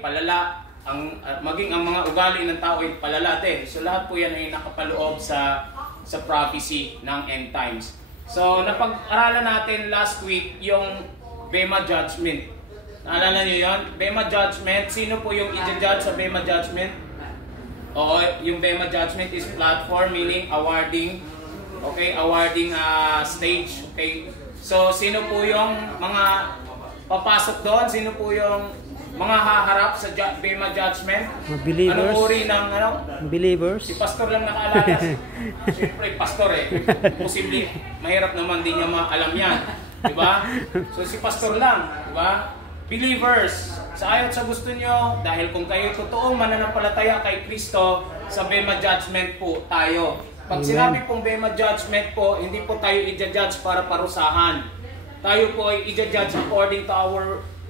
palala, maging ang mga ugali ng tao ay palala din. So lahat po yan ay nakapaloob sa prophecy ng end times. So napag-aralan natin last week yung Bema Judgment. Naalala niyo yun? Bema Judgment, sino po yung i-judge sa Bema Judgment? Oo, yung Bema Judgment is platform, meaning awarding. Okay, awarding stage. Okay, so sino po yung mga papasok doon? Sino po yung mga haharap sa Bema Judgment? Believers. Anong uri ng ano? Believers. Si pastor lang nakaalala. Siyempre, pastor Posible, mahirap naman din niya maalam yan. Diba? So si pastor lang. Diba? Believers. Sa ayon sa gusto nyo, dahil kung kayo totoong mananampalataya kay Kristo, sa Bema Judgment po tayo. Pag sinabi pong Bema Judgment po, hindi po tayo i-judge para parusahan. Tayo po ay i-judge according to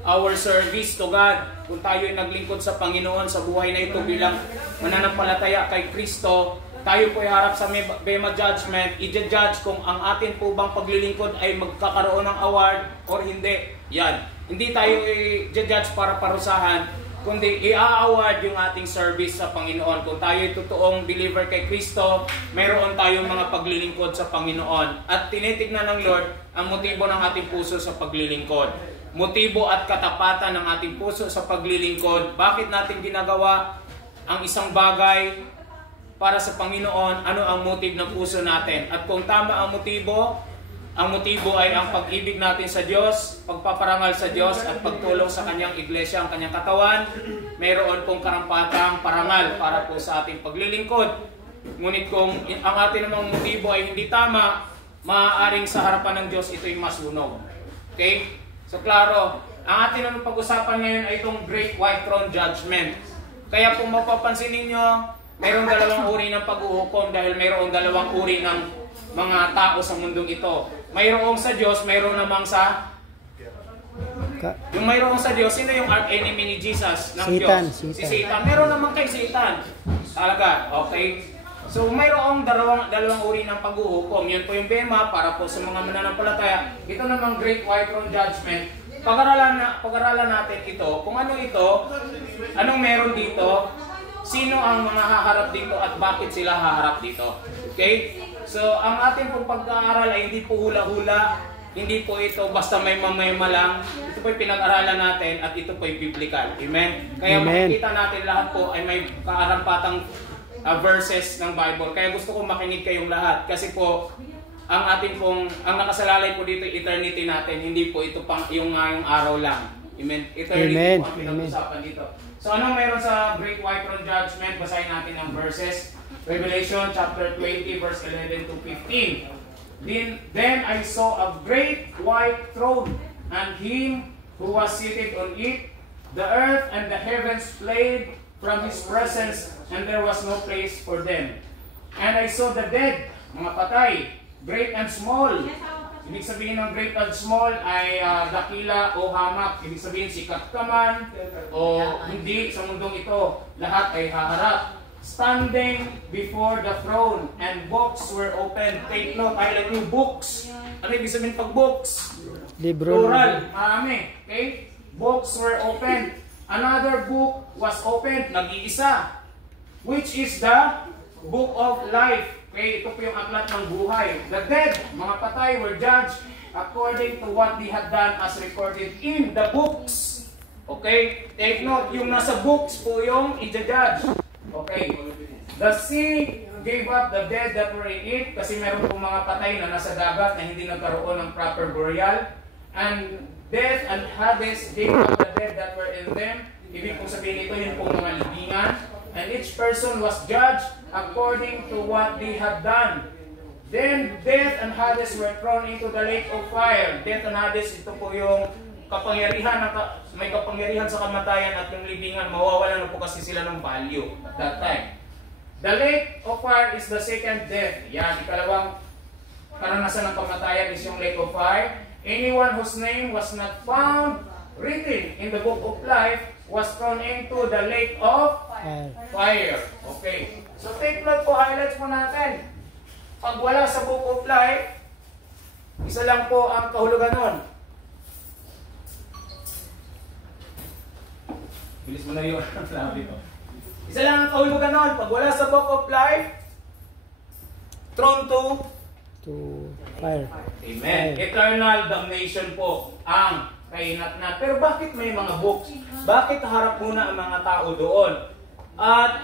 our service to God. Kung tayo ay naglingkod sa Panginoon sa buhay na ito bilang mananampalataya kay Kristo, tayo po ay harap sa Bema Judgment, i-judge kung ang atin po bang paglilingkod ay magkakaroon ng award or hindi. Yan. Hindi tayo i-judge para parusahan, kundi i-award yung ating service sa Panginoon. Kung tayo ay totoong believer kay Kristo, mayroon tayong mga paglilingkod sa Panginoon. At tinitignan ng Lord ang motibo ng ating puso sa paglilingkod. Motibo at katapatan ng ating puso sa paglilingkod. Bakit natin ginagawa ang isang bagay para sa Panginoon? Ano ang motibo ng puso natin? At kung tama ang motibo ay ang pag-ibig natin sa Diyos, pagpaparangal sa Diyos at pagtulong sa Kanyang iglesia, ang Kanyang katawan, mayroon pong karampatang parangal para po sa ating paglilingkod. Ngunit kung ang ating namang motibo ay hindi tama, maaaring sa harapan ng Diyos ito'y masunog. Okay? So klaro, ang ating namang pag-usapan ngayon ay itong Great White Throne Judgment. Kaya kung mapapansin ninyo, mayroong dalawang uri ng pag-uhukom dahil mayroong dalawang uri ng mga tao sa mundong ito. Mayroong sa Diyos, mayroong namang sa... Yung mayroong sa Diyos, sino yung arch-enemy ni Jesus ng Satan, Diyos? Si Satan. Meron namang kay Satan. Talaga, okay? So mayroong dalawang uri ng pag-uhukom. Yan po yung Bema para po sa mga mananampalataya. Ito namang Great White Throne Judgment. Pag-aralan natin ito. Kung ano ito, anong meron dito, sino ang mga haharap dito at bakit sila haharap dito. Okay? So ang ating pong pag-aaral ay hindi po hula-hula. Hindi po ito basta may mamayma lang. Ito po yung pinag-aralan natin at ito po yung biblical. Amen? Kaya makikita natin lahat po ay may kaarampatang verses ng Bible. Kaya gusto ko makinig kayong lahat. Kasi po, ang nakasalalay po dito, eternity natin. Hindi po ito pang yung araw lang. Amen? Eternity po ang pinag-usapan dito. So anong meron sa Great White Throne Judgment? Basahin natin ang verses. Revelation chapter 20 verse 11 to 15. Then I saw a great white throne, and him who was seated on it. The earth and the heavens fled from his presence, and there was no place for them. And I saw the dead, mga patay, great and small. Ibig sabihin ng great and small ay dakila o hamak. Ibig sabihin sikat ka man o hindi sa mundong ito. Lahat ay haharap. Standing before the throne, and books were opened. Take note, highlight yung books. Ano ibig sabihin pag books? Libro. Plural, marami. Okay? Books were opened. Another book was opened, nag-iisa. Which is the book of life. Okay, ito po yung aklat ng buhay. The dead, mga patay, were judged according to what they had done as recorded in the books. Okay? Take note, yung nasa books po yung i-judge. Okay. The sea gave up the dead that were in it, kasi meron po mga patay na nasa dagat na hindi nagkaroon ng proper burial. And death and Hades gave up the dead that were in them. Ibig pong sabihin ito yung pong mga libingan. And each person was judged according to what they had done. Then death and Hades were thrown into the lake of fire. Death and Hades, ito po yung kapangyarihan, may kapangyarihan sa kamatayan at yung libingan, mawawalan na po kasi sila ng value at that time. The lake of fire is the second death. Yan, ikalawang karanasan ng kamatayan is yung lake of fire. Anyone whose name was not found written in the book of life was thrown into the lake of fire. Okay. So take note po, highlights po natin. Pag wala sa book of life, isa lang po ang kahulugan nun. Bilis mo na yung labi ko. Isa lang ang kahulugan nun. Pag wala sa book of life, thrown to fire. Amen. Eternal damnation po ang kainat. Pero bakit may mga books? Bakit harap muna ang mga tao doon? At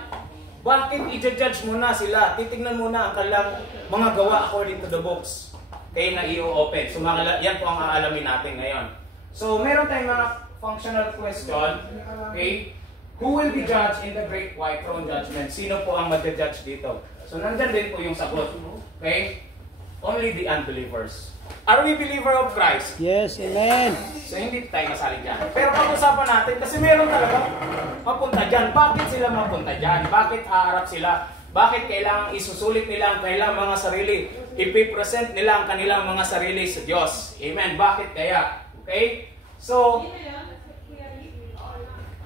bakit i-judge muna sila? Titignan muna ang kanilang mga gawa according to the books. Kaya na i-open. So yan po ang aalamin natin ngayon. So meron tayong mga functional question. Okay? Who will be judged in the great white throne judgment? Sino po ang mag-judge dito? So nandyan din po yung sagot. Okay? Only the unbelievers. Are we believer of Christ? Yes, amen. So hindi tayo masali dyan. Pero pag-usapan natin, kasi meron talaga mapunta dyan. Bakit sila mapunta dyan? Bakit haharap sila? Bakit kailangang isusulit nila ang kailang mga sarili? Ipipresent nila ang kanilang mga sarili sa Diyos. Amen. Bakit kaya? Okay? So,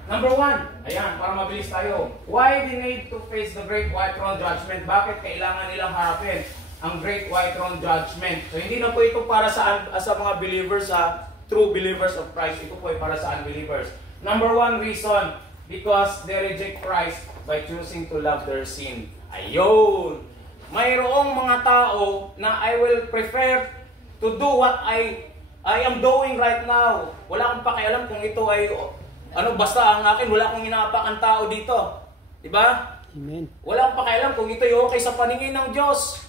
number one, ayan, para mabilis tayo. Why they need to face the great white throne judgment? Bakit kailangan nilang harapin ang great white throne judgment? So, hindi na po ito para sa mga believers, true believers of Christ. Ito po ay para sa unbelievers. Number one reason, because they reject Christ by choosing to love their sin. Ayun! Mayroong mga tao na I will prefer to do what I am doing right now. Wala akong pakialam kung ito ay basta ang akin, wala akong inaapakan tao dito. Diba? Amen. Wala akong pakialam kung ito ay okay sa paningin ng Diyos.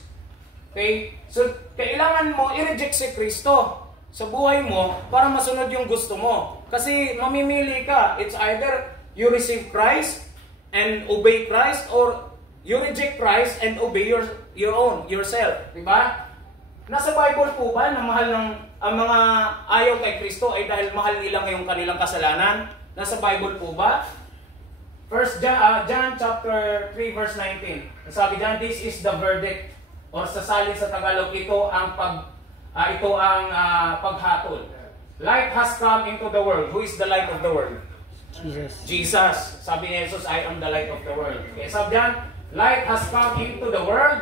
Okay? So, kailangan mo i-reject si Kristo sa buhay mo para masunod yung gusto mo. Kasi mamimili ka. It's either you receive Christ and obey Christ, or you reject Christ and obey yourself. Diba? Nasa Bible po ba na mahal ng ang mga ayaw kay Kristo ay dahil mahal nila ngayong kanilang kasalanan? Nasa Bible po ba? John chapter 3 verse 19. Sabi diyan, this is the verdict, or sa salin sa Tagalog, ito ang paghatol. Light has come into the world. Who is the light of the world? Jesus. Sabi ni Jesus, I am the light of the world. Okay, sabi diyan, light has come into the world,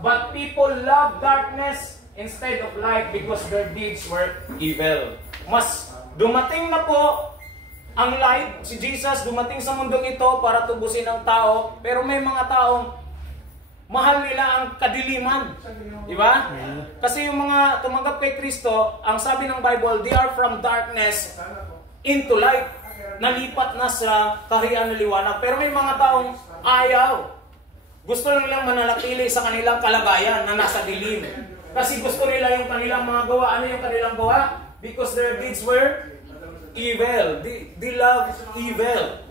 but people love darkness instead of light because their deeds were evil. Mas dumating na po ang light, si Jesus dumating sa mundong ito para tubusin ang tao, pero may mga taong mahal nila ang kadiliman. Di ba? Kasi yung mga tumanggap kay Kristo, ang sabi ng Bible, they are from darkness into light. Nalipat na sa kaharian ng liwanag. Pero may mga taong ayaw. Gusto nilang mananatili sa kanilang kalagayan na nasa dilim. Kasi gusto nila yung kanilang mga gawa. Ano yung kanilang gawa? Because their deeds were evil. They love evil.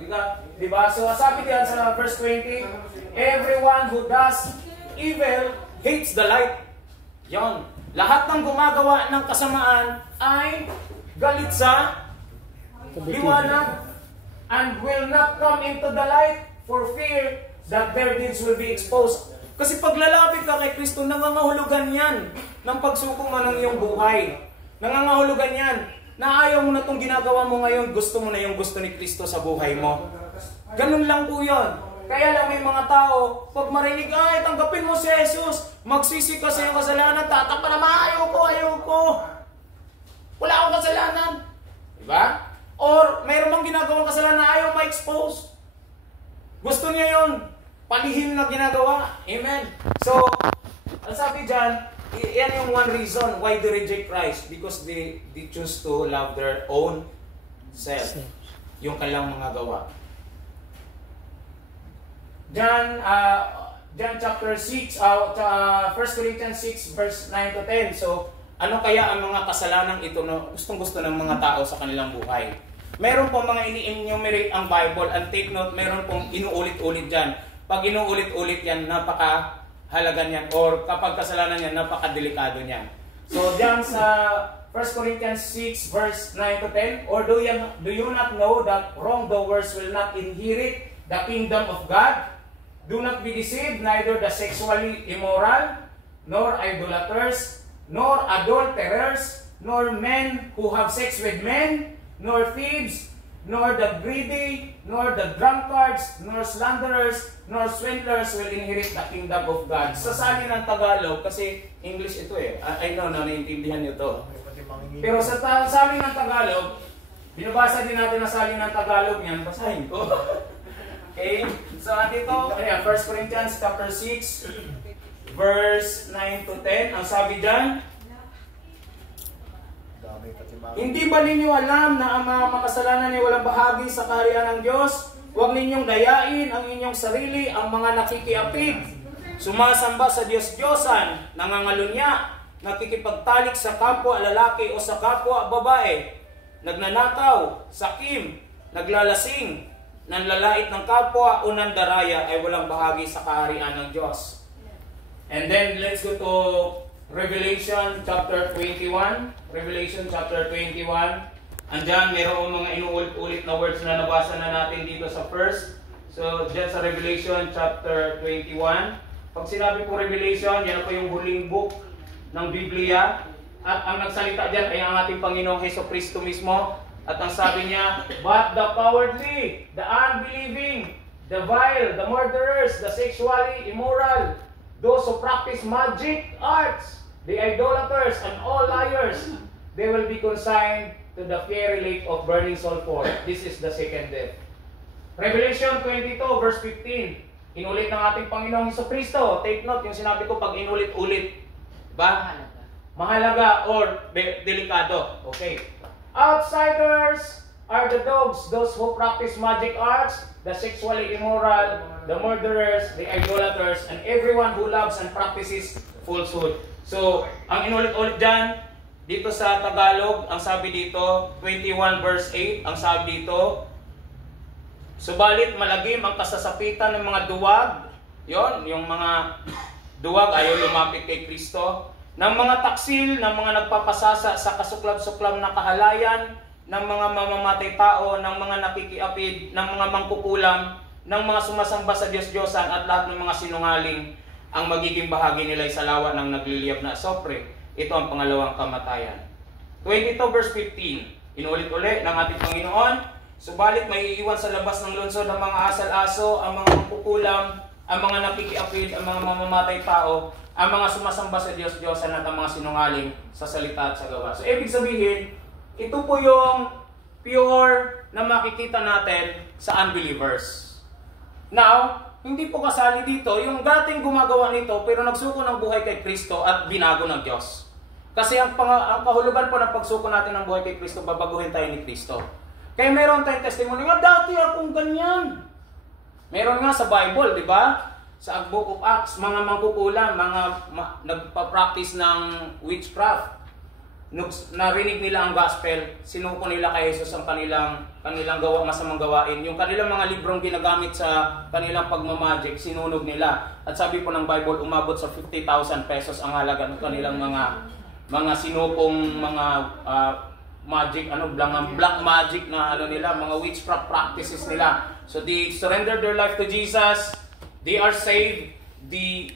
Diba? So sabi diyan sa verse 20, everyone who does evil hates the light. Yon. Lahat ng gumagawa ng kasamaan ay galit sa liwanag and will not come into the light for fear that their deeds will be exposed. Kasi pag lalapit ka kay Kristo, nangangahulugan yan ng pagsukong man ng iyong buhay. Nangangahulugan yan na ayaw mo na itong ginagawa mo ngayon, gusto mo na yung gusto ni Kristo sa buhay mo. Ganun lang po yun. Kaya lang may mga tao, pag marinig, ay, tanggapin mo si Jesus, magsisi ka sa iyong kasalanan, tatakpa naman, ayoko. Wala akong kasalanan. Diba? Or mayroon bang ginagawang kasalanan na ayaw ma-expose. Gusto niya yun. Palihim na ginagawa. Amen. So, ang sabi dyan, yan yung one reason why they reject Christ. Because they choose to love their own self. Yung kanilang mga gawa. John chapter 6, 1 Corinthians 6 verse 9 to 10. So, ano kaya ang mga kasalanang ito na gustong-gusto ng mga tao sa kanilang buhay? Meron pong mga ini-enumerate ang Bible, and take note, meron pong inuulit-ulit dyan. Pag inuulit-ulit yan, napakahalaga niyan. Or kapag kasalanan yan, napakadelikado niyan. So, dyan sa 1 Corinthians 6 verse 9 to 10, or do you not know that wrongdoers will not inherit the kingdom of God? Do not be deceived, neither the sexually immoral, nor idolaters, nor adulterers, nor men who have sex with men, nor thieves, nor the greedy, nor the drunkards, nor slanderers, nor swindlers will inherit the kingdom of God. Sa salin ng Tagalog, kasi English ito eh. I know na naiintindihan nyo to. Pero sa salin ng Tagalog, Binabasa din natin ang salin ng Tagalog niyan. Basahin ko. Okay? So, dito, ayan, 1 Corinthians chapter 6, verse 9 to 10. Ang sabi dyan, hindi ba ninyo alam na ang mga makasalanan ay walang bahagi sa kaharian ng Diyos? Huwag ninyong dayain ang inyong sarili, ang mga nakikiapid, sumasamba sa Diyos-Diyosan, nangangalunya, nakikipagtalik sa kapwa lalaki o sa kapwa babae, nagnanakaw, sakim, naglalasing, nanlalait ng kapwa o nandaraya ay walang bahagi sa kaharian ng Diyos. And then let's go to Revelation chapter 21. Revelation chapter 21. Andyan, mayroong mga inuulit-ulit na words na nabasa na natin dito sa first. So, dyan sa Revelation chapter 21. Pag sinabi po Revelation, yan po yung huling book ng Biblia. At ang nagsalita dyan ay ang ating Panginoong Jesucristo mismo. At ang sabi niya, but the cowardly, the unbelieving, the vile, the murderers, the sexually immoral, those who practice magic arts, the idolaters, and all liars, they will be consigned to the fiery lake of burning sulfur. This is the second death. Revelation 22 verse 15. Inulit ng ating Panginoong Jesucristo. Take note, yung sinabi ko pag inulit-ulit. Diba? Mahalaga or delikado. Okay. Outsiders are the dogs, those who practice magic arts, the sexually immoral, the murderers, the idolaters, and everyone who loves and practices falsehood. So, ang inulit-ulit dyan, dito sa Tagalog, ang sabi dito, 21 verse 8, ang sabi dito, subalit malagim ang kasasapitan ng mga duwag, yon, yung mga duwag ayaw lumapit kay Kristo, ng mga taksil, ng mga nagpapasasa sa kasuklab-suklab na kahalayan, ng mga mamamatay tao, ng mga nakikiapid, ng mga mangkukulam, ng mga sumasamba sa Diyos-Diyosan at lahat ng mga sinungaling, ang magiging bahagi nila ay sa lawa ng nagliliyab na asopre. Ito ang pangalawang kamatayan. 22 verse 15. Inulit-ulit ng ating Panginoon, subalit may iiwan sa labas ng lungsod ang mga asal-aso, ang mga mangkukulam, ang mga nakikiapid, ang mga mamamatay tao, ang mga sumasamba sa Diyos-Diyosan at ang mga sinungaling sa salita at sa gawa. So, ibig sabihin, ito po yung pure na makikita natin sa unbelievers. Now, hindi po kasali dito yung dating gumagawa nito pero nagsuko ng buhay kay Kristo at binago ng Diyos. Kasi ang kahulugan po ng pagsuko natin ng buhay kay Kristo, babaguhin tayo ni Kristo. Kaya meron tayong testimony nga, dati akong ganyan. Meron nga sa Bible, di ba? Sa Book of Acts, mga mangkukulam, mga nagpa-practice ng witchcraft. Narinig nila ang gospel, sinuko nila kay Jesus ang kanilang masamang gawain. Yung kanilang mga librong ginagamit sa kanilang pagmamagic, sinunog nila. At sabi po ng Bible, umabot sa 50,000 pesos ang halaga ng kanilang mga sinupong mga magic, black magic na nila, mga witchcraft practices nila. So they surrendered their life to Jesus, they are saved, they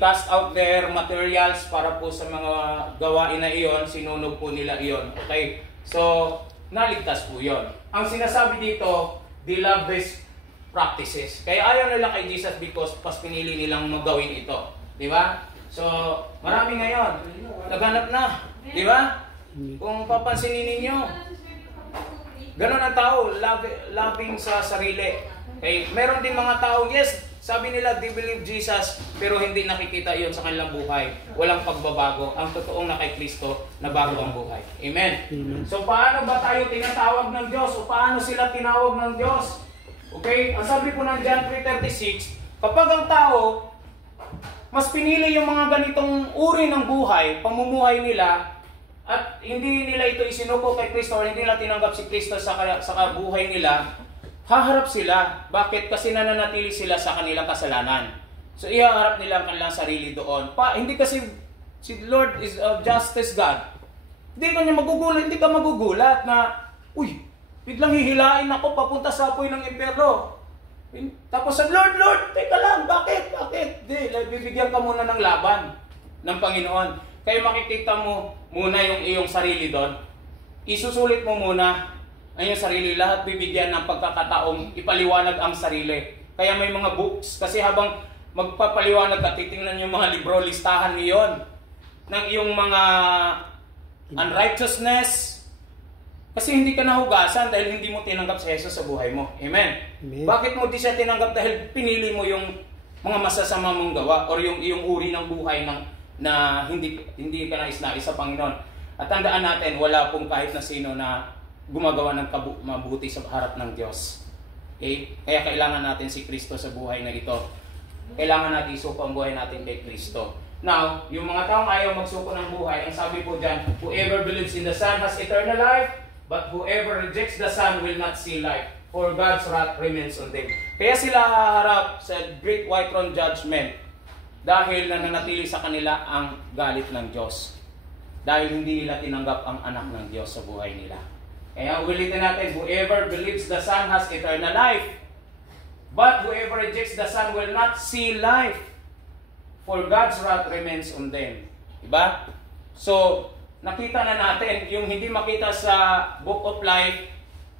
cast out their materials para po sa mga gawain na iyon, sinunog po nila iyon. Okay? So, naligtas po iyon. Ang sinasabi dito, they love these practices. Kaya ayaw nila kay Jesus because pas pinili nilang magawin ito. Di ba? So, marami ngayon. Naghanap na. Di ba? Kung papansinin ninyo, ganun ang tao, loving sa sarili. Okay? Meron din mga tao, yes, sabi nila, they believe Jesus, pero hindi nakikita yon sa kanilang buhay. Walang pagbabago. Ang totoong na kay Kristo, nabago ang buhay. Amen? Amen. So, paano ba tayo tinatawag ng Diyos? O paano sila tinawag ng Diyos? Okay? Ang sabi po ng John 3:36, kapag ang tao, mas pinili yung mga ganitong uri ng buhay, pamumuhay nila, at hindi nila ito isinuko kay Kristo, o hindi nila tinanggap si Kristo sa buhay nila, haharap sila. Bakit? Kasi nananatili sila sa kanilang kasalanan. So, ihaharap nila ang kanilang sarili doon. Hindi kasi si Lord is a justice God. Hindi ka magugulat na, uy, biglang hihilain ako papunta sa apoy ng impyerno. Tapos sa Lord, teka lang, bakit? Hindi, bibigyan ka muna ng laban ng Panginoon. Kaya makikita mo muna yung iyong sarili doon. Isusulit mo muna ang iyong sarili. Lahat bibigyan ng pagkakataong ipaliwanag ang sarili. Kaya may mga books. Kasi habang magpapaliwanag ka, titingnan yung mga libro, listahan niyon ng iyong mga unrighteousness, Kasi hindi ka nahugasan dahil hindi mo tinanggap si Jesus sa buhay mo. Amen? Amen. Bakit mo di siya tinanggap? Dahil pinili mo yung mga masasama mong gawa or yung uri ng buhay na hindi ka nais-nais sa Panginoon. At tandaan natin, wala pong kahit na sino na gumagawa ng mabuti sa harap ng Diyos. Okay? Kaya kailangan natin si Kristo sa buhay na ito. Kailangan natin isuko ang buhay natin kay Kristo. Now, yung mga taong ayaw magsuko ng buhay, ang sabi po dyan, whoever believes in the Son has eternal life, but whoever rejects the Son will not see life, for God's wrath remains on them. Kaya sila haharap sa great white throne judgment dahil nananatili sa kanila ang galit ng Diyos. Dahil hindi nila tinanggap ang anak ng Diyos sa buhay nila. Kaya ulitin natin, whoever believes the Son has eternal life, but whoever rejects the Son will not see life, for God's wrath remains on them. Diba? So, nakita na natin, yung hindi makita sa Book of Life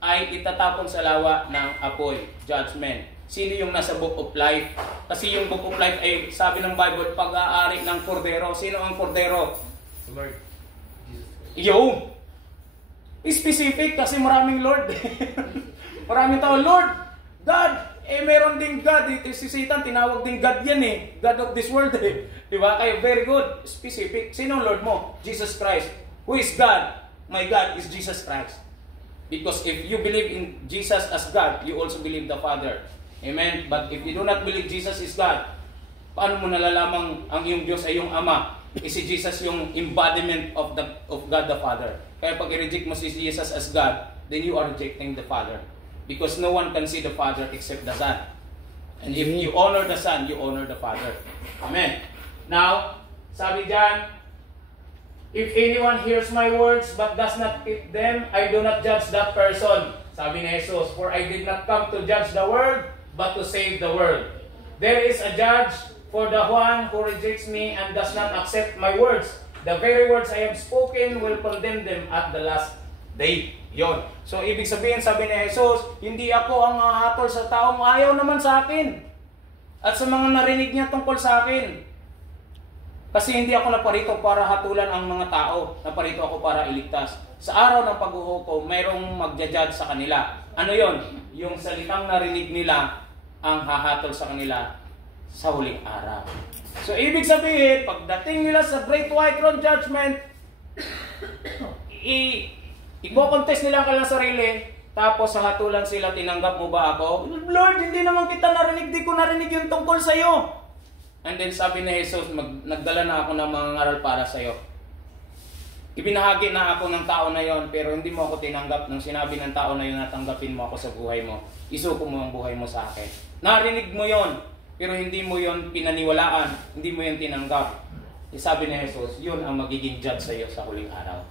ay itatapon sa lawa ng apoy, judgment. Sino yung nasa Book of Life? Kasi yung Book of Life ay, sabi ng Bible, pag-aari ng kordero. Sino ang kordero? Lord. Yo! Specific kasi maraming Lord. Maraming tao, Lord, God, meron ding God. Si Satan, tinawag ding God yan God of this world Diba? Kaya very good. Specific. Sino ang Lord mo? Jesus Christ. Who is God? My God is Jesus Christ. Because if you believe in Jesus as God, you also believe the Father. Amen? But if you do not believe Jesus is God, paano mo nalalamang ang iyong Diyos ay yung Ama? Si Jesus yung embodiment of God the Father. Kaya pag i-reject mo si Jesus as God, then you are rejecting the Father. Because no one can see the Father except the Son. And if you honor the Son, you honor the Father. Amen. Now, sabi dyan, if anyone hears my words but does not keep them, I do not judge that person. Sabi ni Jesus, for I did not come to judge the world, but to save the world. There is a judge for the one who rejects me and does not accept my words. The very words I have spoken will condemn them at the last day. Yon. So, ibig sabihin, sabi ni Jesus, hindi ako ang hahatol sa taong ayaw naman sa akin. At sa mga narinig niya tungkol sa akin. Kasi hindi ako naparito para hatulan ang mga tao. Naparito ako para iligtas. Sa araw ng paghuhukom, mayroong magja-judge sa kanila. Ano yon? Yung salitang narinig nila ang hahatol sa kanila sa huling araw. So, ibig sabihin, pagdating nila sa Great White Throne Judgment, i-contest nila ang kanilang sarili, tapos sa hatulan sila, tinanggap mo ba ako? Lord, hindi naman kita narinig, di ko narinig yung tungkol sa'yo. And then sabi ni Jesus, nagdala na ako ng mga ngaral para sa'yo. Ibinahagi na ako ng tao na yon, pero hindi mo ako tinanggap. Nung sinabi ng tao na yon na tanggapin mo ako sa buhay mo, isuko mo ang buhay mo sa akin. Narinig mo yon, pero hindi mo yon pinaniwalaan, hindi mo yon tinanggap. Sabi ni Jesus, yun ang magiging judge sa iyo sa huling araw.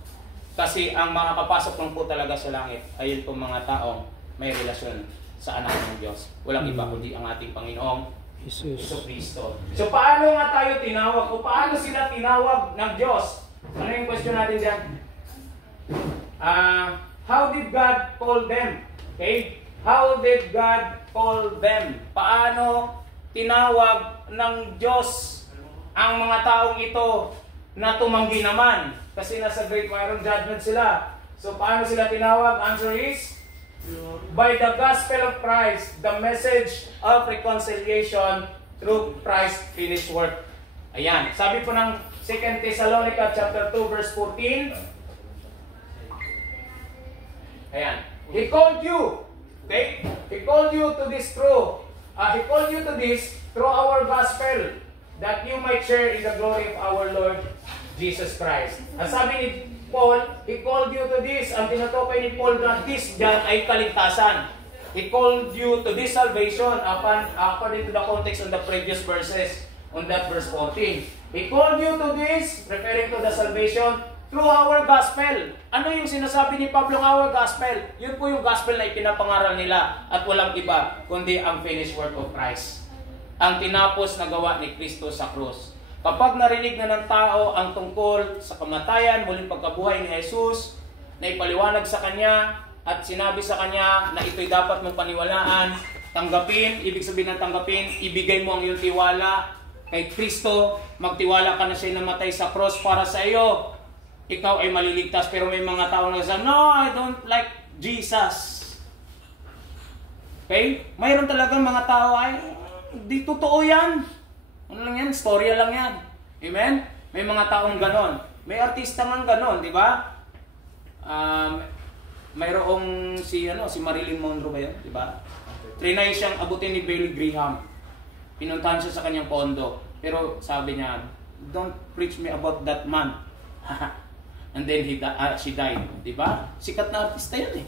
Kasi ang makakapasok lang po talaga sa langit ay yun po mga taong may relasyon sa anak ng Diyos. Walang iba kundi ang ating Panginoong Hesus Kristo. So paano nga tayo tinawag? O paano sila tinawag ng Diyos? Ano yung question natin dyan? How did God call them? Okay? How did God call them? Paano tinawag ng Diyos ang mga taong ito na tumanggi naman? Kasi nasa Great White Throne Judgment sila. So paano sila tinawag? Answer is, by the gospel of Christ, the message of reconciliation through Christ's finished work. Ayan. Sabi po ng 2 Thessalonica chapter 2 verse 14. Ayan. He called you. Okay? He called you to this through. He called you to this through our gospel, that you might share in the glory of our Lord Jesus Christ. Ang sabi ni Paul, he called you to this. Ang tinutukoy ni Paul na this dyan ay kaligtasan. He called you to this salvation according to the context on the previous verses, on that verse 14. He called you to this, referring to the salvation, through our gospel. Ano yung sinasabi ni Pablo ng our gospel? Yun po yung gospel na ipinapangaral nila at walang iba, kundi ang finished work of Christ. Ang tinapos na gawa ni Kristo sa krus. Kapag narinig na ng tao ang tungkol sa kamatayan, muling pagkabuhay ni Jesus, na ipaliwanag sa kanya at sinabi sa kanya na ito'y dapat mong paniwalaan, tanggapin, ibig sabihin ng tanggapin, ibigay mo ang iyong tiwala kay Kristo, magtiwala ka na siya namatay sa cross para sa iyo. ikaw ay maliligtas, pero may mga tao na sabi, no, I don't like Jesus. Okay? Mayroon talagang mga tao ay, di totoo yan. Ano lang yan? Storya lang yan. Amen? May mga taong ganon. May artista nga ganon, di ba? Mayroong si Marilyn Monroe ba yun? Di ba? Trinay siyang abutin ni Billy Graham. Pinuntahan siya sa kanyang pondo. Pero sabi niya, don't preach me about that man. And then she died, di ba? Sikat na artista yan eh.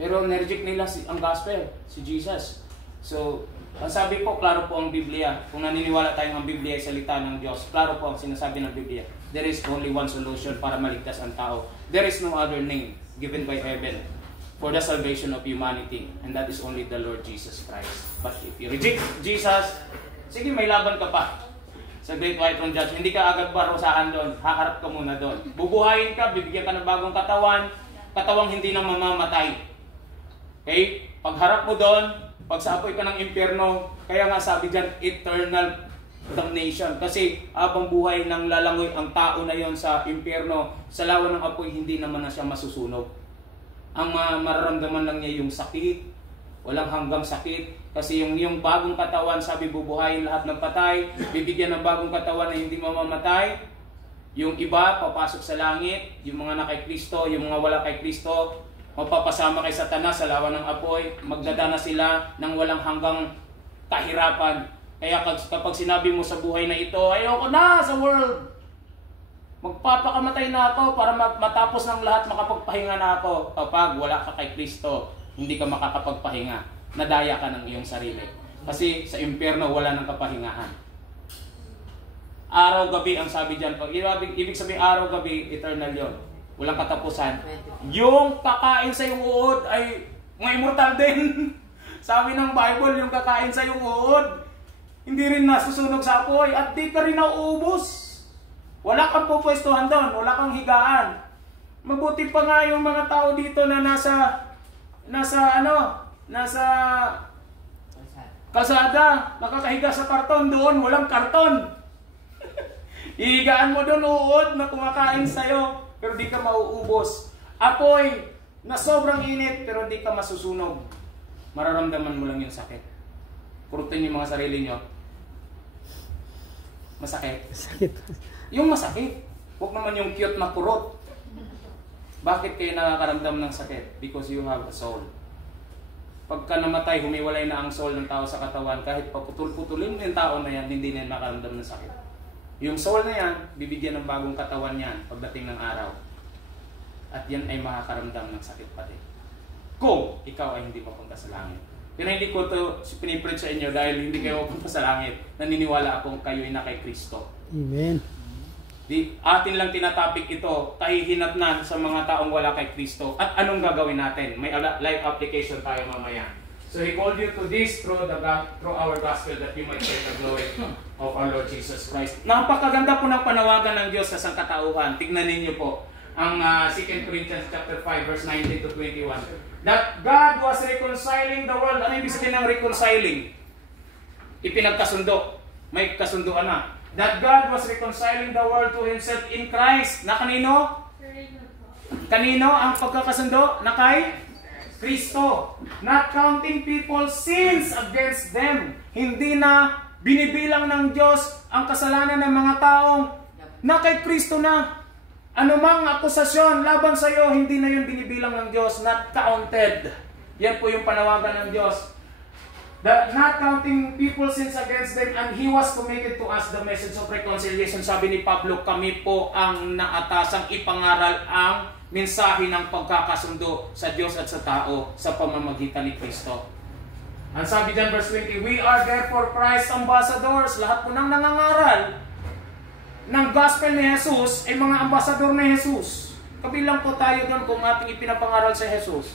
Pero nerject nila ang gospel, si Jesus. So, ang sabi po, klaro po ang Biblia. Kung naniniwala tayong ang Biblia ay salita ng Diyos, klaro po ang sinasabi ng Biblia. There is only one solution para maligtas ang tao. There is no other name given by heaven for the salvation of humanity. And that is only the Lord Jesus Christ. But if you reject Jesus, sige, may laban ka pa. Sa Great White Throne Judge, hindi ka agad parusahan doon, haharap ka muna doon. Bubuhayin ka, bibigyan ka ng bagong katawang hindi na mamamatay. Okay? Pagharap mo doon, pagsapoy ka ng impyerno, kaya nga sabi dyan, eternal damnation. Kasi habang buhay nang lalangoy ang tao na yon sa impyerno, sa lawa ng apoy, hindi naman na siya masusunog. Ang mararamdaman lang niya yung sakit, walang hanggang sakit. Kasi yung bagong katawan, sabi bubuhayin lahat ng patay, bibigyan ng bagong katawan na hindi mamamatay. Yung iba, papasok sa langit, yung mga na kay Kristo, yung mga wala kay Kristo, mapapasama kay Satanas sa lawa ng apoy, magdadana sila ng walang hanggang kahirapan. Kaya kapag sinabi mo sa buhay na ito, ayoko na sa world, magpapakamatay na ako para matapos ng lahat, makapagpahinga na ako. Kapag wala ka kay Kristo, hindi ka makakapagpahinga. Nadaya ka ng iyong sarili. Kasi sa impyerno wala nang kapahingahan. Araw-gabi ang sabi dyan. Ibig sabihin araw-gabi, eternal yon. Walang katapusan. Yung kakain sa iyong uod ay mga immortal din. Sabi ng Bible, yung kakain sa iyong uod, hindi rin nasusunog sa apoy at di ka rin nauubos. Wala kang pupwestuhan doon, wala kang higaan. Mabuti pa nga yung mga tao dito na nasa kalsada, nakakahiga sa karton doon, walang karton. Ihigaan mo doon uod na kumakain sa'yo, pero di ka mauubos. Apoy na sobrang init, pero di ka masusunog. Mararamdaman mo lang yung sakit. Kurutin yung mga sarili nyo. Masakit. Sakit. Yung masakit. Huwag naman yung cute na kurot. Bakit kayo nakakaramdam ng sakit? Because you have a soul. Pagka namatay, humiwalay na ang soul ng tao sa katawan. Kahit paputul-putulin mo yung tao na yan, hindi na makaramdam ng sakit. Yung soul na yan, bibigyan ng bagong katawan yan pagdating ng araw. At yan ay makakaramdam ng sakit pati. Kung ikaw ay hindi mapunta sa langit. Pero hindi ko ito pinipreach sa inyo dahil hindi kayo mapunta sa langit. Naniniwala akong kayo ay na kay Kristo. Amen. Atin lang tinatapik ito, kahihinatnan sa mga taong wala kay Kristo. At anong gagawin natin? May life application tayo mamaya. So He called you to this through our gospel that you might share the glory of our Lord Jesus Christ. Napakaganda po ng panawagan ng Diyos sa sangkatauhan. Tignan ninyo po ang 2 Corinthians chapter 5 verse 19 to 21. That God was reconciling the world. Ano ibig sabihin ng reconciling? Ipinagkasundo. May kasunduan na. That God was reconciling the world to Himself in Christ. Na kanino? Kanino ang pagkakasundo? Na kay Kristo. Not counting people's sins against them. Hindi na binibilang ng Diyos ang kasalanan ng mga taong na kay Kristo na. Anumang akusasyon laban sa iyo, hindi na yun binibilang ng Diyos. Not counted. Yan po yung panawagan ng Diyos. Not counting people's sins against them, and He was committed to us the message of reconciliation. Sabi ni Pablo, kami po ang naatasang ipangaral ang mensahe ng pagkakasundo sa Diyos at sa tao sa pamamagitan ni Kristo. Ang sabi dyan, verse 20, we are therefore Christ's ambassadors. Lahat po nang nangangaral ng gospel ni Jesus ay mga ambasador ni Jesus. Kabilang po tayo doon kung ating ipinapangaral sa Jesus.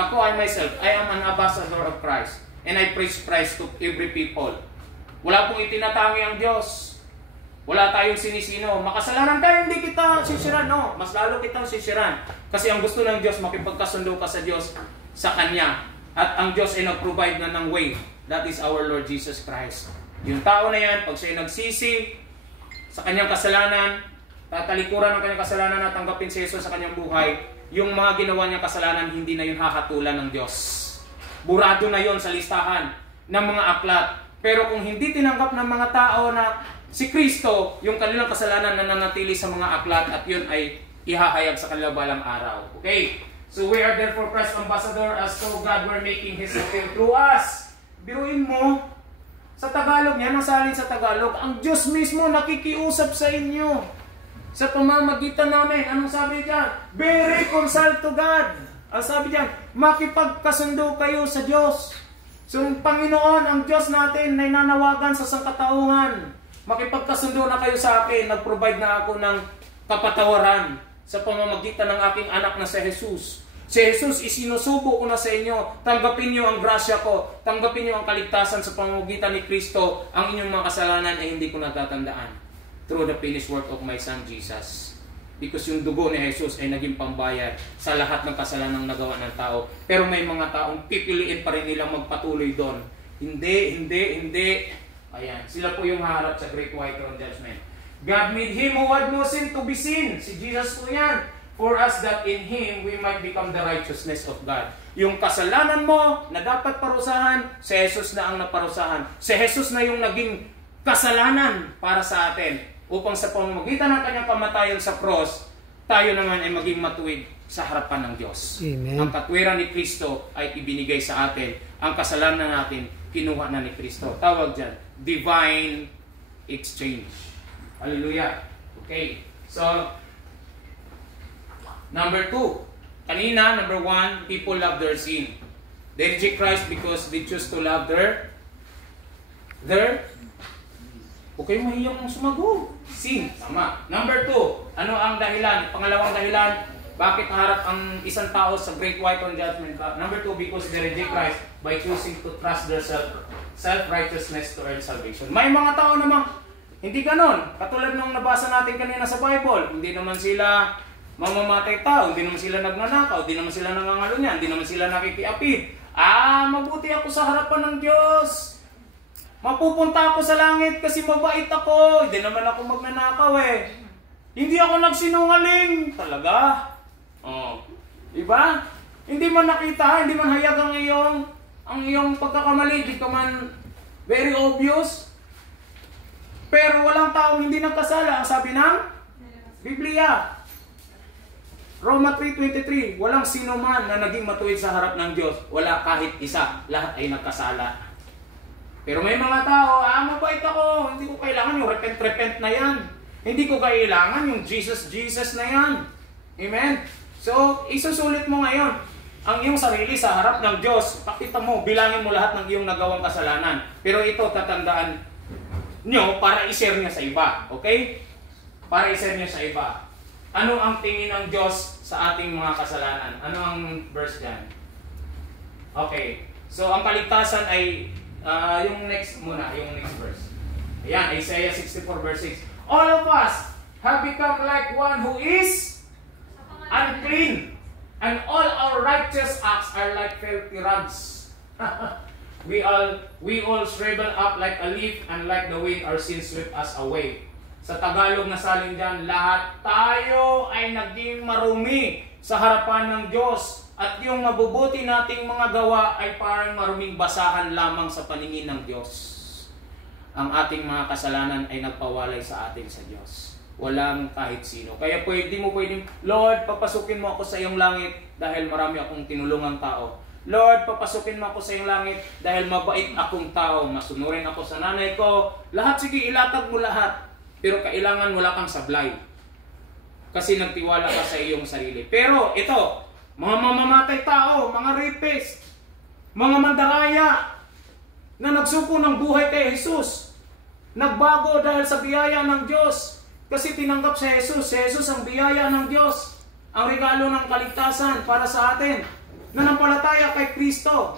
Ako, I myself, I am an ambassador of Christ. And I preach Christ to every people. Wala pong itinatangi ang Diyos. Wala tayong sinisino. Makasalanan tayo, hindi kita sisiran. No, mas lalo kitang sisiran. Kasi ang gusto ng Diyos, makipagkasundo ka sa Diyos, sa Kanya. At ang Diyos ay nag-provide na ng way. That is our Lord Jesus Christ. Yung tao na yan, pag siya nagsisi sa kanyang kasalanan, tatalikuran ng kanyang kasalanan at tanggapin si Jesus sa kanyang buhay, yung mga ginawa niyang kasalanan, hindi na yun hahatulan ng Diyos. Burado na yon sa listahan ng mga aklat. Pero kung hindi tinanggap ng mga tao na si Kristo, yung kanilang kasalanan nananatili sa mga aklat at yun ay ihahayag sa kanilang balang araw. Okay? So we are therefore Christ's ambassador as though God were making His appeal through us. Biruin mo, sa Tagalog niya, nasalin sa Tagalog, ang Diyos mismo nakikiusap sa inyo. Sa pamamagitan namin, anong sabi diyan? Be reconciled to God. Ang sabi diyan, makipagkasundo kayo sa Diyos. So, ang Panginoon, ang Diyos natin, ay nanawagan sa sangkatauhan. Makipagkasundo na kayo sa akin. Nag-provide na ako ng kapatawaran sa pamamagitan ng aking anak na si Jesus. Si Jesus, isinusubo ko na sa inyo. Tanggapin niyo ang grasya ko. Tanggapin niyo ang kaligtasan sa pamamagitan ni Kristo. Ang inyong mga kasalanan ay hindi ko natatandaan. Through the finished work of my Son Jesus. Because yung dugo ni Jesus ay naging pambayad sa lahat ng kasalanang nagawa ng tao. Pero may mga taong pipiliin pa rin nilang magpatuloy doon. Hindi. Ayan, sila po yung haharap sa Great White Throne Judgment. God made Him who had no sin to be sin. Si Jesus po yan. For us that in Him we might become the righteousness of God. Yung kasalanan mo na dapat parusahan, si Jesus na ang naparusahan. Si Jesus na yung naging kasalanan para sa atin. Upang sa pamamagitan ng kanyang kamatayan sa cross, tayo naman ay maging matuwid sa harapan ng Diyos. Amen. Ang katwiran ni Kristo ay ibinigay sa atin. Ang kasalanan natin, kinuha na ni Kristo. Tawag dyan, divine exchange. Hallelujah. Okay. So, number 2. Kanina, number 1, people love their sin. They reject Christ because they choose to love their okay, mahiyang mong sumagot. Sin. Tama. Number 2, ano ang dahilan? Pangalawang dahilan, bakit harap ang isang tao sa Great White Throne Judgment? Number 2, because they reject Christ by choosing to trust their self-righteousness to earn salvation. May mga tao namang hindi ganon. Katulad nung nabasa natin kanina sa Bible, hindi naman sila mamamatay tao, hindi naman sila nagnanakaw, hindi naman sila nangangalunya, hindi naman sila nakikiapid. Mabuti ako sa harapan ng Diyos. Mapupunta ako sa langit kasi mabait ako. Hindi naman ako magnanakaw eh. Hindi ako nagsinungaling. Talaga? Diba? Hindi man nakita, hindi man hayag ang iyong pagkakamali. Di ka man very obvious. Pero walang taong hindi nagkasala. Ang sabi ng Biblia. Roma 3:23, walang sino man na naging matuwid sa harap ng Diyos. Wala kahit isa. Lahat ay nagkasala. Pero may mga tao, mabait ako. Hindi ko kailangan yung repent na yan. Hindi ko kailangan yung Jesus na yan. Amen? So, isusulit mo ngayon ang iyong sarili sa harap ng Diyos. Pakita mo, bilangin mo lahat ng iyong nagawang kasalanan. Pero ito, tatandaan nyo para i-share niya sa iba. Okay? Para i-share niya sa iba. Ano ang tingin ng Diyos sa ating mga kasalanan? Ano ang verse dyan? Okay. So, ang kaligtasan ay yung next verse. Ayan, Isaiah 64 verse 6. All of us have become like one who is unclean, and all our righteous acts are like filthy rags. we all shrivel up like a leaf, and like the wind our sins sweep us away. Sa Tagalog na salin dyan, lahat tayo ay naging marumi sa harapan ng Diyos. At yung mabubuti nating mga gawa ay parang maruming basahan lamang sa paningin ng Diyos. Ang ating mga kasalanan ay nagpawalay sa atin sa Diyos. Walang kahit sino. Kaya di mo pwedeng, Lord, papasukin mo ako sa iyong langit dahil marami akong tinulungang tao. Lord, papasukin mo ako sa iyong langit dahil mabait akong tao. Masunurin ako sa nanay ko. Lahat, sige, ilatag mo lahat. Pero kailangan wala kang sablay. Kasi nagtiwala ka sa iyong sarili. Pero ito, mga mamamatay tao, mga rapist, mga mandaraya na nagsuko ng buhay kay Jesus. Nagbago dahil sa biyaya ng Diyos. Kasi tinanggap si Jesus. Si Jesus ang biyaya ng Diyos. Ang regalo ng kaligtasan para sa atin. Nanampalataya kay Kristo.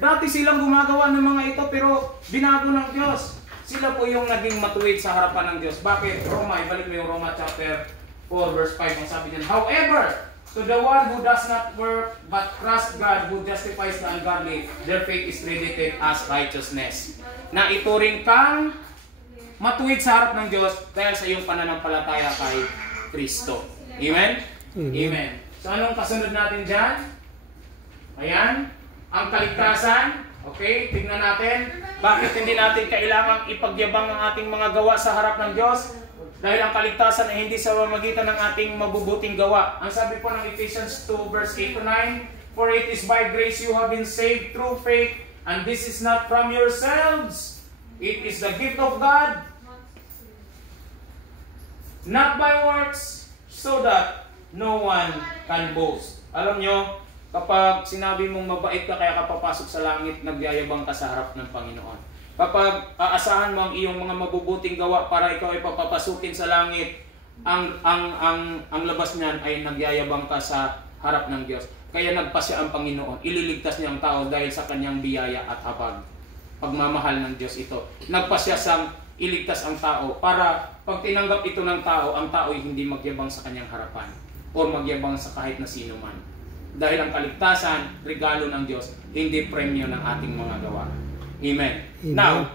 Dati silang gumagawa ng mga ito pero binago ng Diyos. Sila po yung naging matuwid sa harapan ng Diyos. Bakit? Roma, ibalik mo yung Roma chapter 4 verse 5. Ang sabi niyan, however, to the one who does not work but trust God who justifies the ungodly, their faith is credited as righteousness. Na ituring kang matuwid sa harap ng Diyos dahil sa iyong pananampalataya kay Kristo. Amen? Amen. So anong kasunod natin dyan? Ayan, ang kaligtasan. Okay, tignan natin. Bakit hindi natin kailangang ipagyabang ang ating mga gawa sa harap ng Diyos? Dahil ang kaligtasan ay hindi sa pamamagitan ng ating mabubuting gawa. Ang sabi po ng Ephesians 2 verse 8 to 9, "For it is by grace you have been saved through faith, and this is not from yourselves. It is the gift of God, not by works, so that no one can boast." Alam nyo, kapag sinabi mong mabait ka kaya ka papasok sa langit, nagyayabang ka sa harap ng Panginoon. Kapag aasahan mo ang iyong mga mabubuting gawa para ikaw ay papapasukin sa langit, ang labas niyan ay nagyayabang ka sa harap ng Diyos. Kaya nagpasya ang Panginoon, ililigtas niya ang tao dahil sa kanyang biyaya at habag. Pagmamahal ng Diyos ito. Nagpasya sang iligtas ang tao para pag tinanggap ito ng tao, ang tao ay hindi magyabang sa kanyang harapan o magyabang sa kahit na sino man. Dahil ang kaligtasan, regalo ng Diyos, hindi premyo ng ating mga gawa. Amen. Now,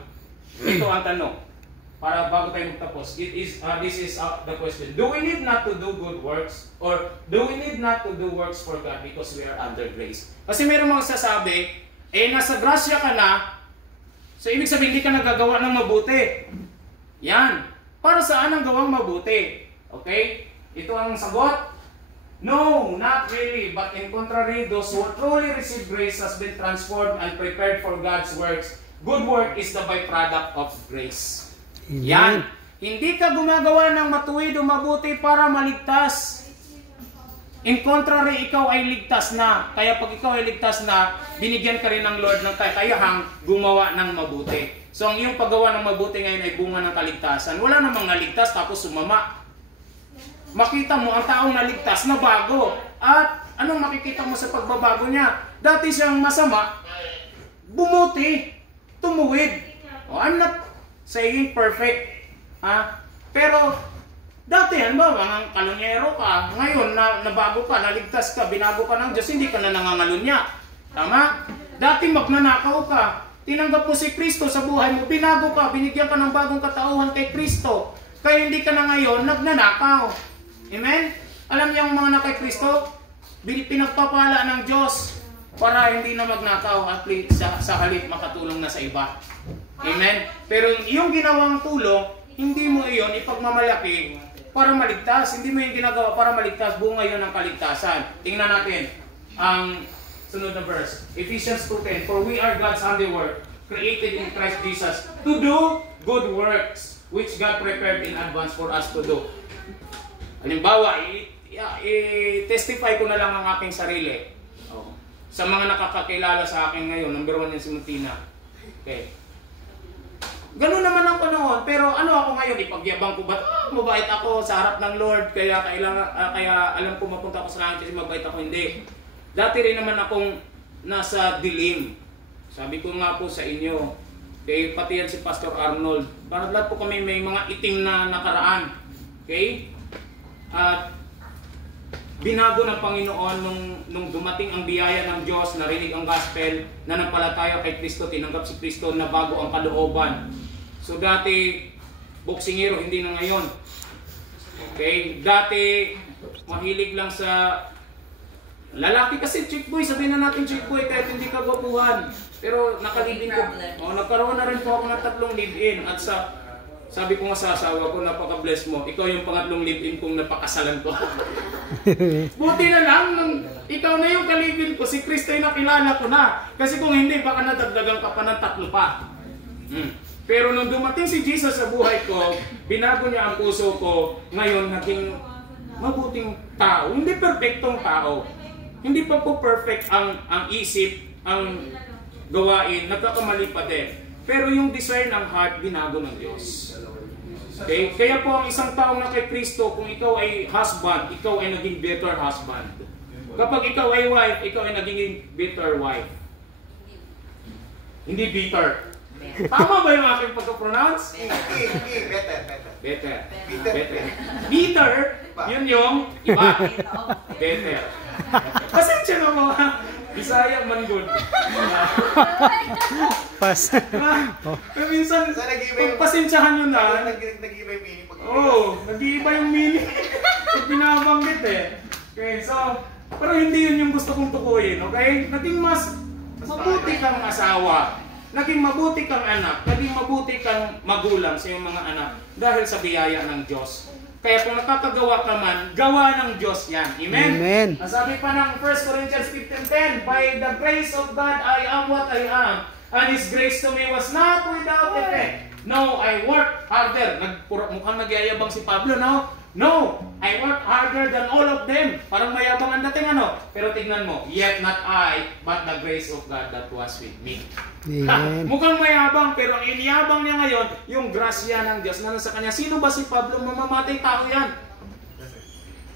ito ang tanong. Para bago tayo magtapos, this is the question. Do we need not to do good works? Or do we need not to do works for God because we are under grace? Kasi meron mga sasabi, nasa grasya ka na, so ibig sabihin hindi ka nagagawa ng mabuti. Yan. Para saan ang gawang mabuti? Okay? Ito ang sagot. No, not really. But in contrary, those who truly receive grace has been transformed and prepared for God's works. Good work is the byproduct of grace. Yan. Hindi ka gumagawa ng matuwid o mabuti para maligtas. In contrary, ikaw ay ligtas na. Kaya pag ikaw ay ligtas na, binigyan ka rin ng Lord ng kakayahang gumawa ng mabuti. So ang iyong paggawa ng mabuti ngayon ay bunga ng kaligtasan. Wala namang naligtas tapos sumama. Makita mo ang taong naligtas na bago. At anong makikita mo sa pagbabago niya? Dati siyang masama, bumuti, tumuwid. I'm not saying perfect. Pero dati, mga kalunyero ka, ngayon nabago ka, naligtas ka, binago ka ng Diyos, hindi ka na nangangalunya. Tama? Dati magnanakaw ka, tinanggap mo si Kristo sa buhay mo, binago ka, binigyan ka ng bagong katauhan kay Kristo. Kaya hindi ka na ngayon nagnanakaw. Amen? Alam niyo ang mga na kay Kristo, pinagpapala ng Diyos para hindi na magnakaw at sa halip makatulong na sa iba. Amen? Pero yung ginawang tulong, hindi mo iyon ipagmamalaki para maligtas. Hindi mo yung ginagawa para maligtas. Bunga yun ng kaligtasan. Tingnan natin ang sunod na verse. Ephesians 2:10. For we are God's handiwork, created in Christ Jesus to do good works, which God prepared in advance for us to do. Halimbawa, i-testify ko na lang ang aking sarili. Sa mga nakakakilala sa akin ngayon, number 1 yan si Muntina. Okay. Ganun naman ako noon, pero ano ako ngayon, ipagyabang ko ba? Mabait ako sa harap ng Lord, kaya alam ko mapunta ako sa langit kasi mabait ako, hindi. Dati rin naman akong nasa dilim. Sabi ko nga po sa inyo, pati yan si Pastor Arnold, para lahat po kami may mga itim na nakaraan. Okay? At binago ng Panginoon nung dumating ang biyaya ng Diyos, narinig ang gospel, nanampalataya kay Kristo, tinanggap si Kristo, na bago ang kalooban. So dati, boksingero, hindi na ngayon. Okay? Dati, mahilig lang sa lalaki kasi chick boy, sabihin na natin chick boy kahit hindi ka gwapuhan. Pero nakalibin ko, nagkaroon na rin po ako ng 3 live-in at sabi ko nga sa asawa ko, napaka-bless mo. Ikaw yung pangatlong live-in kong napakasalan ko. Buti na lang, ikaw na yung kalibin ko, si Kristo yung nakilala ko na. Kasi kung hindi, baka nadagdagan ka pa ng 3 pa. Pero nung dumating si Jesus sa buhay ko, binago niya ang puso ko, ngayon naging mabuting tao. Hindi perfectong tao. Hindi pa po perfect ang isip, ang gawain, nagkakamali pa din. Pero yung desire ng heart, binago ng Diyos. Okay? Kaya po ang isang tao na kay Kristo, kung ikaw ay husband, ikaw ay naging better husband. Kapag ikaw ay wife, ikaw ay naging better wife. Hindi bitter. Tama ba yung aking pagka-pronounce? Better. Bitter, yun yung iba. Better. Pasensya na mo. Bisaya man good. Pas. Oh. Minsan, pagpasensyahan nyo na. Nag-iiba yung meaning pag nag-iiba yung meaning. Pag binabanggit eh. Okay, so, pero hindi yun yung gusto kong tukuyin, okay? Naging mas mabuti kang asawa. Naging mabuti kang anak. Naging mabuti kang magulang sa iyong mga anak dahil sa biyaya ng Diyos. Kaya kung nakakagawa ka man, gawa ng Diyos yan. Amen? Amen. Sabi pa ng 1 Corinthians 15:10, by the grace of God, I am what I am. And His grace to me was not without effect. No, I work harder. Mukhang nagyayabang si Pablo, no? No, I work harder than all of them. Parang mayabang ang dating, ano? Pero tignan mo, yet not I, but the grace of God that was with me. Amen. Mukhang mayabang, pero ang iniyabang niya ngayon, yung grasya ng Diyos na nasa kanya. Sino ba si Pablo? Mamamatay tao yan.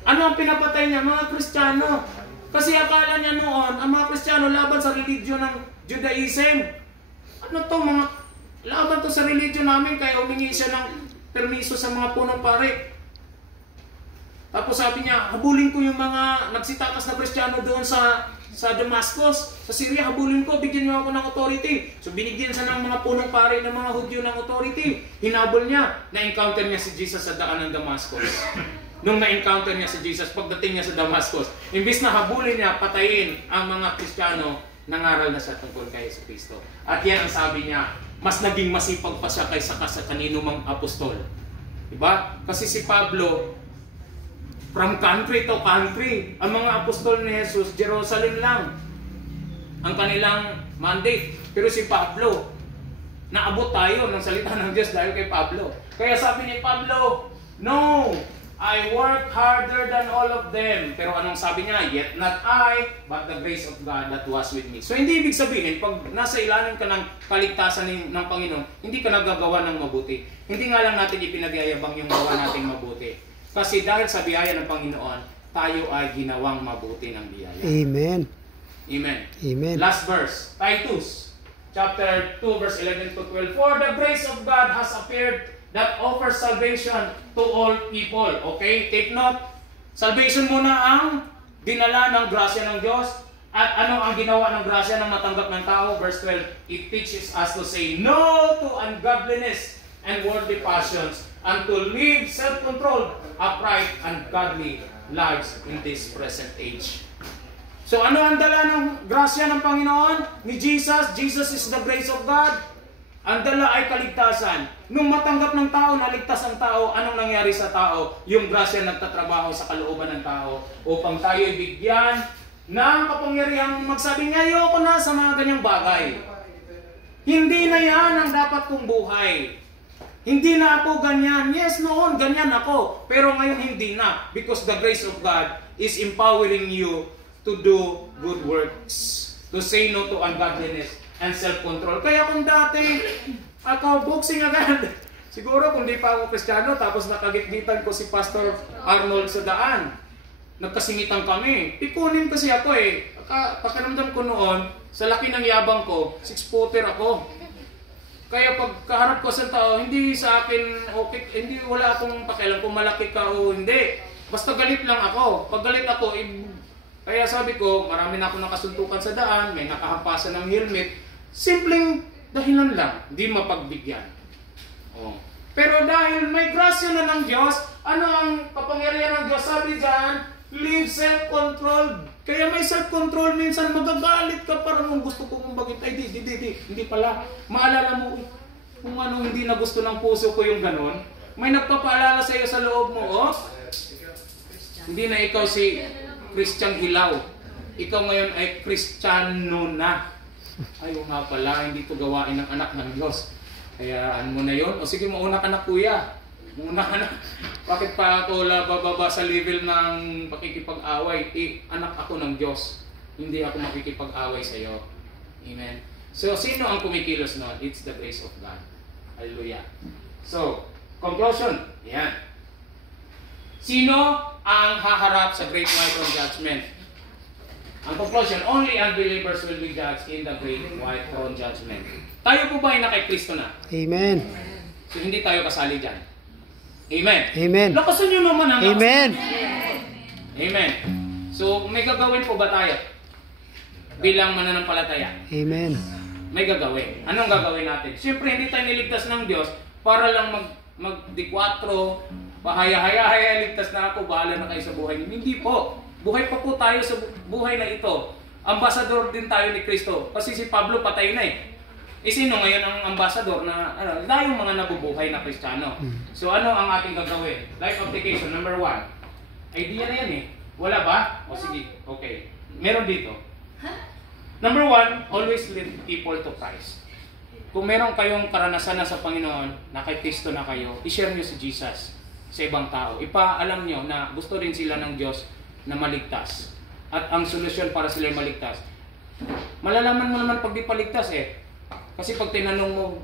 Ano ang pinapatay niya? Mga Kristiyano. Kasi akala niya noon, ang mga Kristiyano laban sa religion ng Judaism. Ano to mga laban to sa religion namin, kaya humingi siya ng permiso sa mga punong pare. Tapos sabi niya, habulin ko yung mga nagsitakas na Kristiyano doon sa Damascus, sa Syria, habulin ko, bigyan niyo ako ng authority. So binigyan siya ng mga punong pare ng mga Hudyo ng authority. Hinabol niya, na-encounter niya si Jesus sa daan ng Damascus. Nung na-encounter niya si Jesus, pagdating niya sa Damascus, imbis na habulin niya, patayin ang mga Kristiyano, nangaral na siya tungkol kay Jesucristo. At yan ang sabi niya, mas naging masipag pa siya kaysa sa kanino mang apostol. Diba? Kasi si Pablo, from country to country, ang mga apostol ni Jesus, Jerusalem lang ang kanilang mandate. Pero si Pablo, naabot tayo ng salita ng Diyos dahil kay Pablo. Kaya sabi ni Pablo, no, I work harder than all of them. Pero anong sabi niya? Yet not I, but the grace of God that was with me. So hindi ibig sabihin, pag nasa ilalim ka ng kaligtasan ng Panginoon, hindi ka nagagawa ng mabuti. Hindi nga lang natin ipinagyayabang yung gawa nating mabuti. Kasi dahil sa biyaya ng Panginoon, tayo ay ginawang mabuti ng biyaya. Amen. Amen. Amen. Last verse, Titus, chapter 2, verse 11 to 12. For the grace of God has appeared that offers salvation to all people. Okay? Take note. Salvation muna ang dinala ng grasya ng Diyos. At ano ang ginawa ng grasya ng matanggap ng tao? Verse 12, it teaches us to say no to ungodliness and worldly passions, and to live self-controlled, upright, and godly lives in this present age. So ano ang dala ng grasya ng Panginoon? Ni Jesus. Jesus is the grace of God. Ang dala ay kaligtasan. Nung matanggap ng tao, naligtas ang tao, anong nangyari sa tao? Yung grasya nagtatrabaho sa kalooban ng tao upang tayo bigyan ng kapangyarihang magsabing, ayoko na sa mga ganyang bagay. Hindi na yan ang dapat kong buhay. Hindi na ako ganyan. Yes, noon, ganyan ako. Pero ngayon hindi na. Because the grace of God is empowering you to do good works. To say no to ungodliness and self-control. Kaya kung dati, ako boxing agad. Siguro kung di pa ako Kristiyano, tapos nakagitgitan ko si Pastor Arnold sa daan. Nagkasingitan kami. Pikunin kasi ako eh. Pakiramdam ko noon, sa laki ng yabang ko, 6-footer ako. Kaya pag kaharap ko sa tao, hindi sa akin okay, hindi wala akong pakialam kung malaki ka o hindi. Basta galit lang ako. Pag galit ako, kaya sabi ko, marami na ako nakasuntukan sa daan, may nakahampasan ng helmet. Simpleng dahilan lang, hindi mapagbigyan. Oh. Pero dahil may grasya na ng Diyos, ano ang kapangyarihan ng Diyos? Sabi dyan, live self-controlled. Kaya may self-control, minsan magagalit ka para nung gusto ko kong bagit. Ay, hindi pala. Maalala mo kung ano hindi na gusto ng puso ko yung ganon. May nagpapaalala sa iyo sa loob mo, oh. Hindi na ikaw si Christian Hilaw. Ikaw ngayon ay Kristiyano na. Ay, nga pala, hindi ito gawain ng anak ng Diyos. Kaya ano mo na yun? O sige, mauna ka na kuya. Mauna ka na. Bakit pa ako bababa sa level ng pakikipag-away? Anak ako ng Diyos. Hindi ako makikipag-away sa iyo. Amen. So, sino ang kumikilos nun? It's the grace of God. Hallelujah. So, conclusion. Yan. Sino ang haharap sa great white throne judgment? Ang conclusion, only unbelievers will be judged in the great white throne judgment. Tayo po ba ay nakay Kristo na? Amen. So, hindi tayo kasali dyan. Amen. Amen. Lakasan nyo naman ang Amen. Amen. So, may gagawin po ba tayo? bilang mananampalataya? Amen. May gagawin. Anong gagawin natin? Siyempre, hindi tayo niligtas ng Diyos para lang mag-di-4, pahaya-haya, ligtas na ako, bahala na kayo sa buhay niyo. Hindi po. Buhay pa po tayo sa buhay na ito. Ambasador din tayo ni Kristo. Kasi si Pablo patay na eh. Sino ngayon ang ambasador na tayong mga nabubuhay na Kristiyano? So ano ang ating gagawin? Life application, number 1. Idea na yan eh. Wala ba? O sige, okay. Meron dito. Number 1, always lead people to Christ. Kung meron kayong karanasan na sa Panginoon, na kay Kristo na kayo, i-share nyo si Jesus sa ibang tao. Ipaalam nyo na gusto rin sila ng Diyos na maligtas. At ang solusyon para sila maligtas. Malalaman mo naman pag di paligtas eh. Kasi pag tinanong mo,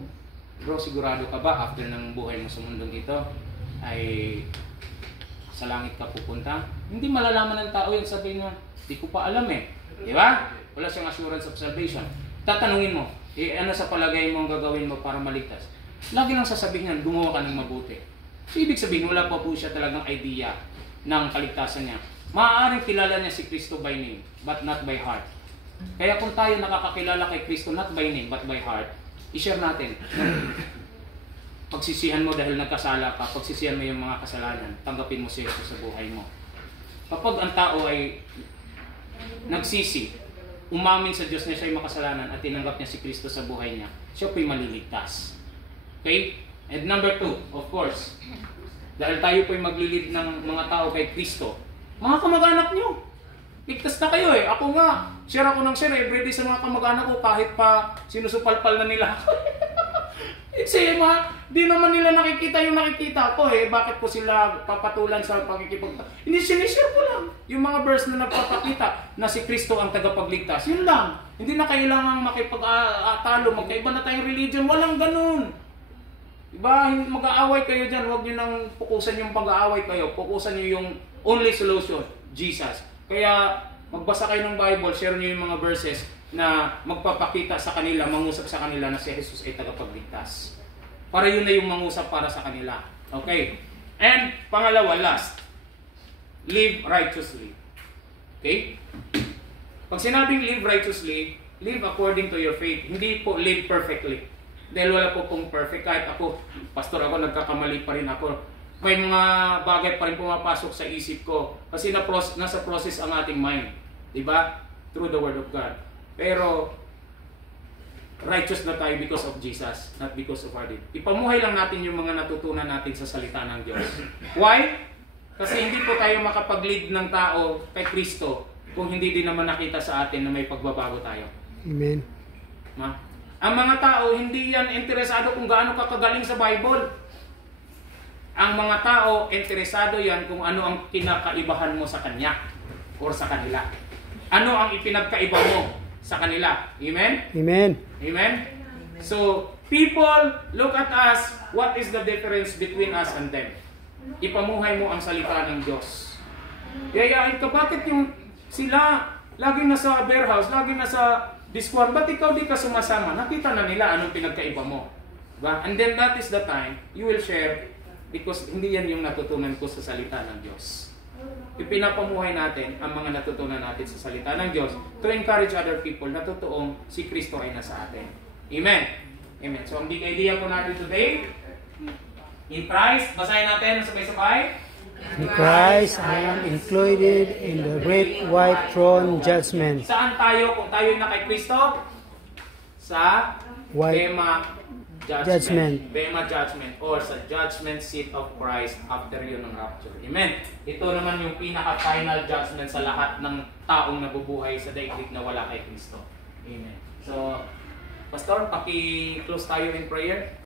bro, sigurado ka ba after ng buhay mo sa mundong ito, ay sa langit ka pupunta? Hindi malalaman ng tao yung sabihin niya, di ko pa alam eh. Di ba? Wala siyang assurance of salvation. Tatanungin mo, ano sa palagay mo ang gagawin mo para maligtas? Lagi lang sasabihin niya, gumawa ka ng mabuti. So, ibig sabihin, wala pa po siya talagang idea ng kaligtasan niya. Maaaring kilala niya si Kristo by name, but not by heart. Kaya kung tayo nakakakilala kay Kristo not by name, but by heart, i-share natin. Pagsisihan mo dahil nagkasala ka, pagsisihan mo yung mga kasalanan, tanggapin mo si Jesus sa buhay mo. Kapag ang tao ay nagsisi, umamin sa Diyos na siya ay makasalanan at tinanggap niya si Kristo sa buhay niya, siya po'y maliligtas. Okay? And number 2, of course, dahil tayo po'y maglilid ng mga tao kay Kristo, mga kamag-anak nyo, ligtas na kayo eh. Ako nga, share ako ng share everyday sa mga kamag-anak ko kahit pa sinusupalpal na nila ako. Kasi di naman nila nakikita yung nakikita ko eh. Bakit ko sila papatulan sa Hindi, sinishare ko lang yung mga verse na nagpapakita na si Kristo ang tagapagligtas. Yun lang. Hindi na kailangang makipag-atalo, magkaiba na tayong religion. Walang ganun. Diba? Mag-aaway kayo dyan. Huwag nyo nang pukusan yung pag-aaway kayo. Pukusan nyo yung only solution, Jesus. Kaya magbasa kayo ng Bible, share nyo yung mga verses na magpapakita sa kanila, mangusap sa kanila na si Jesus ay tagapagligtas. Para yun na yung mangusap para sa kanila. Okay? And pangalawa, last, live righteously. Okay? Pag sinabing live righteously, live according to your faith. Hindi po live perfectly. Dahil wala po pong perfect. Kahit ako, pastor ako, nagkakamali pa rin ako. May mga bagay pa rin pumapasok sa isip ko. Kasi nasa process ang ating mind. Diba? Through the Word of God. Pero, righteous na tayo because of Jesus, not because of our deed. Ipamuhay lang natin yung mga natutunan natin sa salita ng Diyos. Why? Kasi hindi po tayo makapag-lead ng tao kay Kristo kung hindi din naman nakita sa atin na may pagbabago tayo. Amen. Ang mga tao, hindi yan interesado kung gaano ka kagaling sa Bible. Ang mga tao, interesado yan kung ano ang kinakaibahan mo sa Kanya or sa kanila. Ano ang ipinagkaiba mo sa kanila. Amen? Amen. Amen? So, people look at us, what is the difference between us and them? Ipamuhay mo ang salita ng Diyos. Yayain ka, bakit yung sila laging nasa warehouse, laging nasa discount, ba't ikaw di ka sumasama? Nakita na nila anong pinagkaiba mo. Diba? And then that is the time you will share because hindi yan yung natutunan ko sa salita ng Diyos. Ipinapamuhay natin ang mga natutunan natin sa salita ng Diyos to encourage other people na totoong si Kristo ay nasa atin. Amen. Amen. So ang big idea po natin today, in Christ, basahin natin sabay-sabay. In Christ, I am included in the great white throne judgment. Saan tayo kung tayo na kay Kristo? Sa White Bema judgment. Bema judgment or sa judgment seat of Christ after yun ng rapture. Amen. Ito naman yung pinaka-final judgment sa lahat ng taong nabubuhay sa daigdig na wala kay Kristo. Amen. So, Pastor, paki-close tayo in prayer.